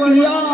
Hallelujah.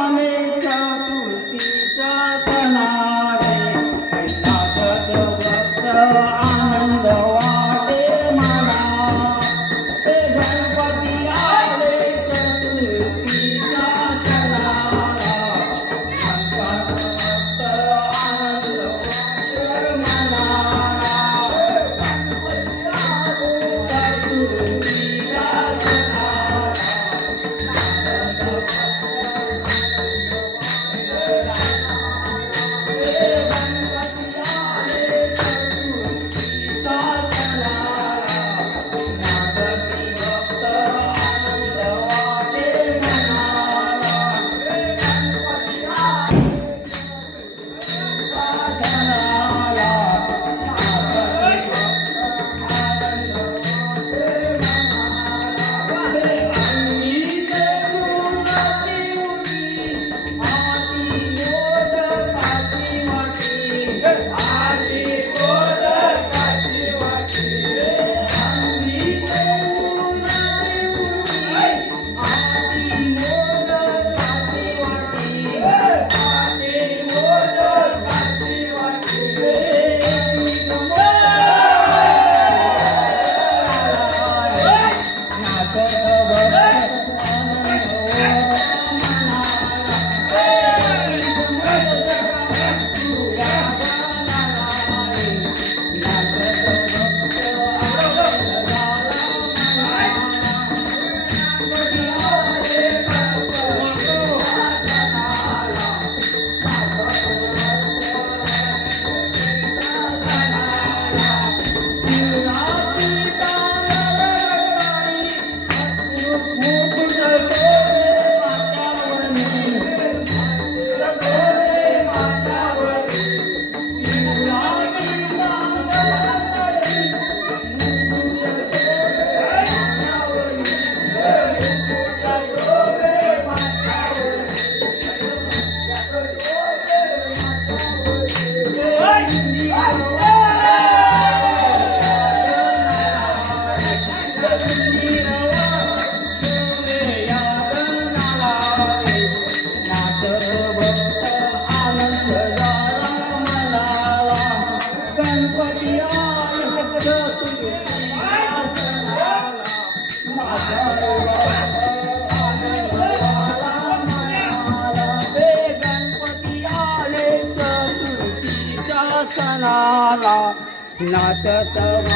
ಶತವಾ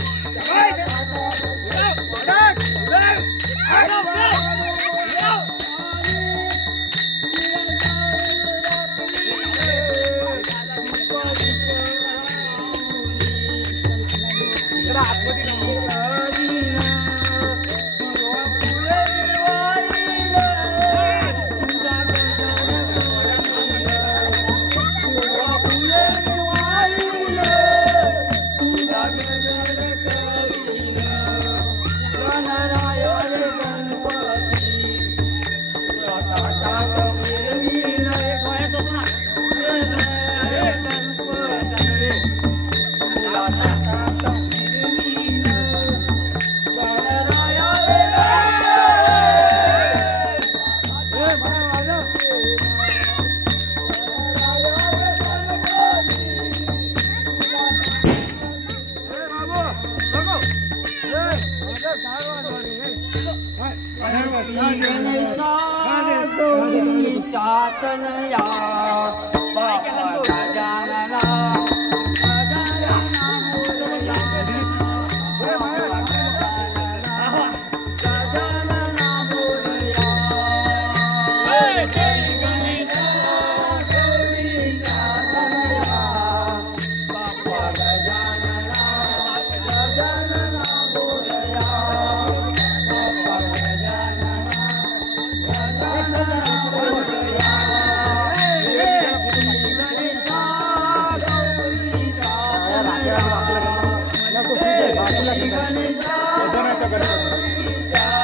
वदनाचा Ganpati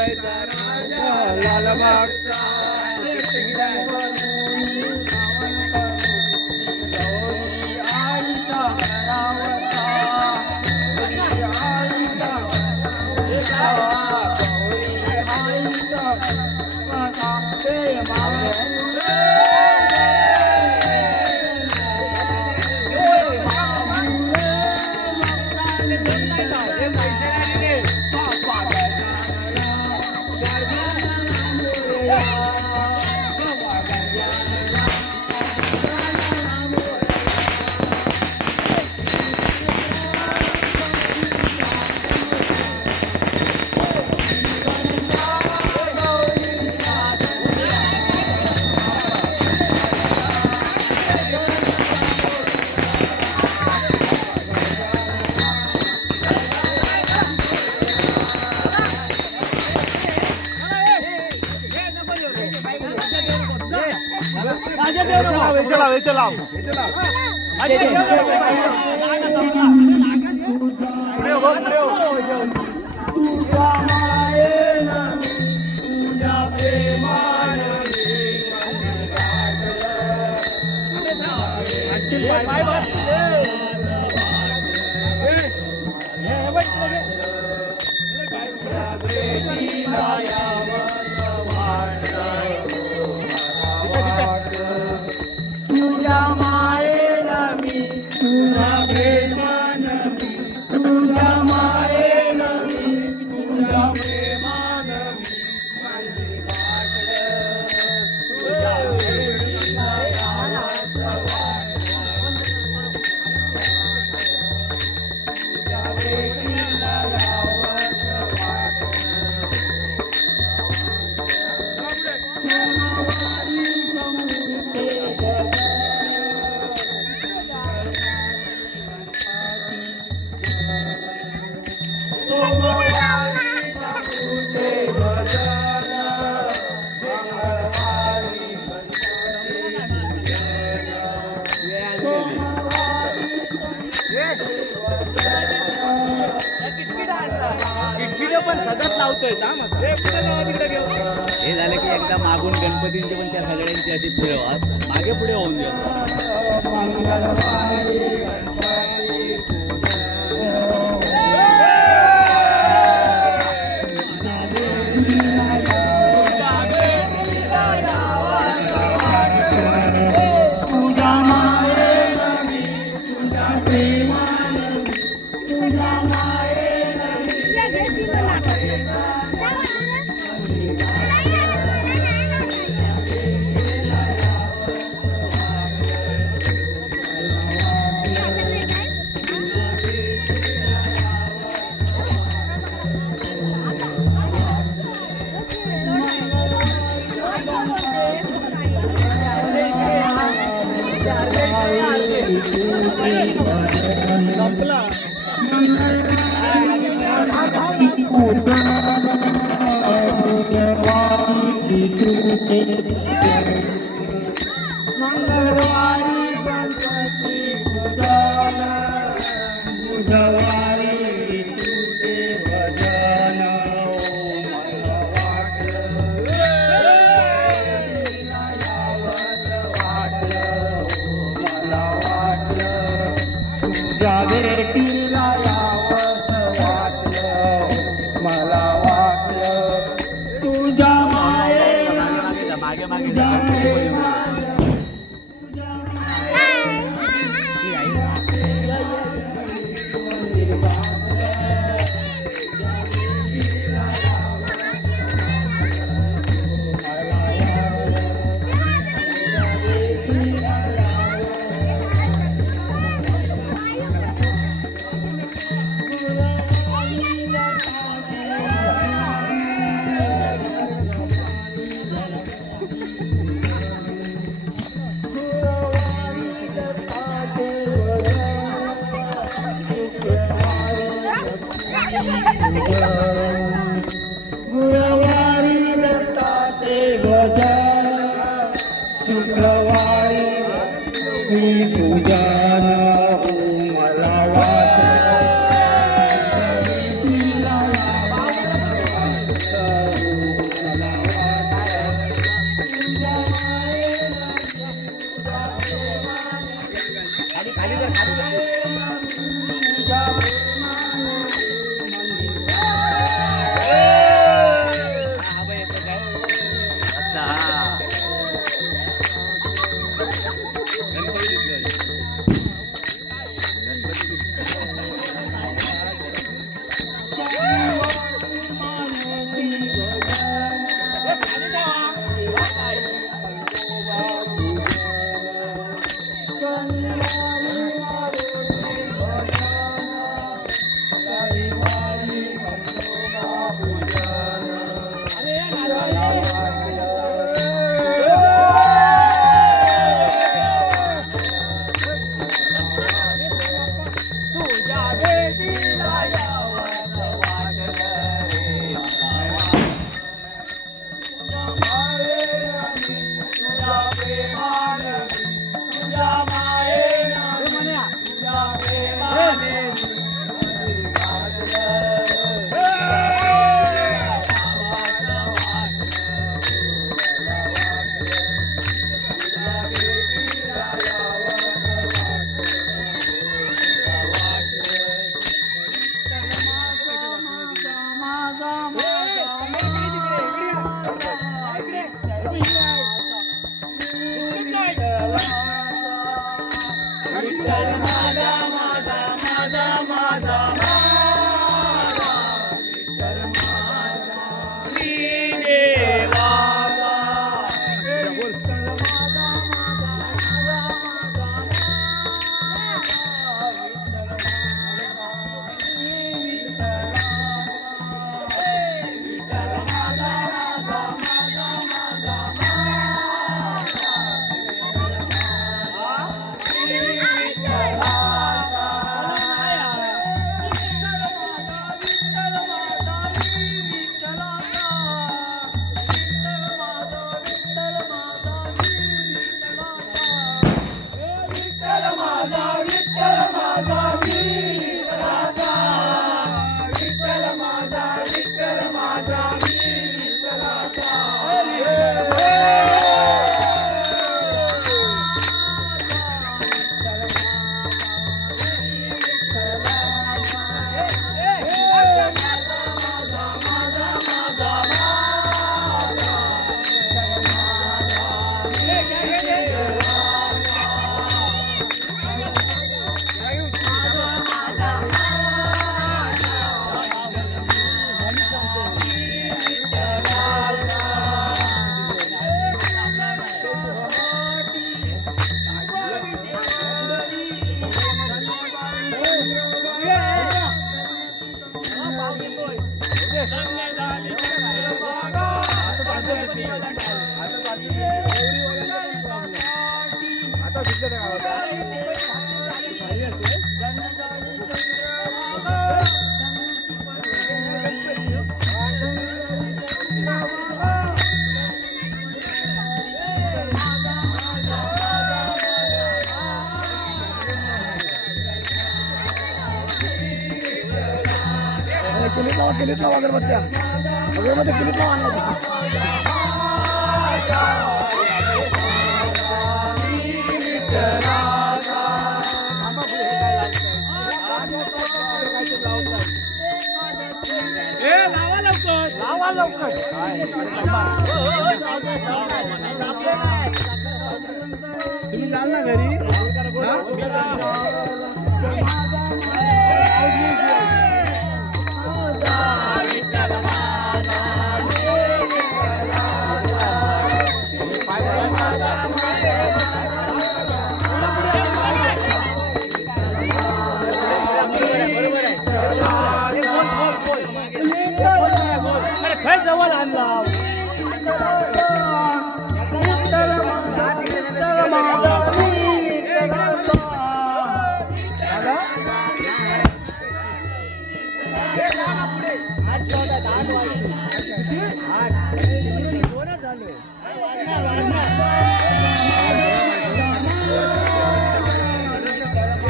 मुंबईचा राजा लाल मुंबईचा राजा तुम्ही जाल ना घरी?